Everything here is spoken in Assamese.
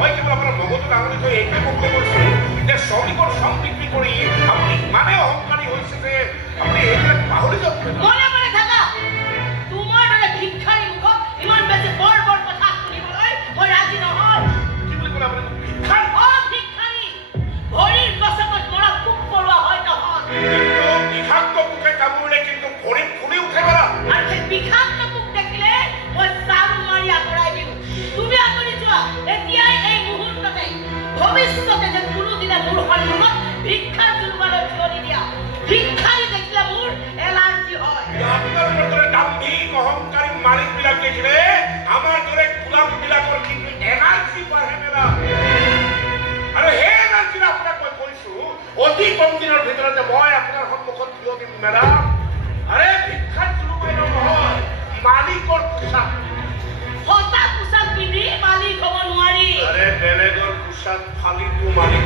মই কেৱল আপোনাৰ মগজুত আঙুলি থৈ এইটোৱে ক'ব কৈছোঁ যে শ্ৰমিকৰ শ্ৰম বিক্ৰী কৰি আপুনি ইমানেই অহংকাৰী হৈছে যে আপুনি এইবিলাক পাহৰি যাব। মনে মনে থাকা। তোমাৰ দৰে ভিক্ষাৰী মুখত ইমান বেছি বৰ বৰ কথা শুনিবলৈ মই ৰাজি নহয়। কি বুলি ক'লে আপুনি? ভিক্ষাৰী? ভিক্ষাৰী ভৰিৰ গছকত মৰা পোক পৰুৱা হয় নহয়। কিন্তু বিষাক্ত পোকে কামুৰিলে কিন্তু ভৰিত ফুলি উঠে বাৰু। আৰু সেই বিষাক্ত পোক দেখিলে মই চাৰু মাৰি আঁতৰাই দিওঁ। তুমি আঁতৰি যোৱা এতিয়াই এই মুহূৰ্ততে। ভৱিষ্যতে যে কোনোদিনা মোৰ সন্মুখত ভিক্ষাৰ জোলমালৈ থিয় নিদিয়া। ভিক্ষাৰী দেখিলে মোৰ এলাৰ্জি হয়। আপোনালোকৰ দৰে দাম্ভিক অহংকাৰী মালিকবিলাক দেখিলে আমাৰ দৰে গোলামবিলাকৰ কিন্তু এনাৰ্জি বাঢ়ে মেডাম। আৰু সেই এনাৰ্জিৰে আপোনাক মই কৈছোঁ অতি কম দিনৰ ভিতৰতে মই আপোনাৰ সন্মুখত থিয় দিম মেডাম। আৰে ভিক্ষাৰ জোলমাই নহয়, মালিকৰ পোচাক। হতা পোচাক পিন্ধি মালিক হ'ব নোৱাৰি। আৰে বেলেগৰ পোচাক ফালিটো মালিক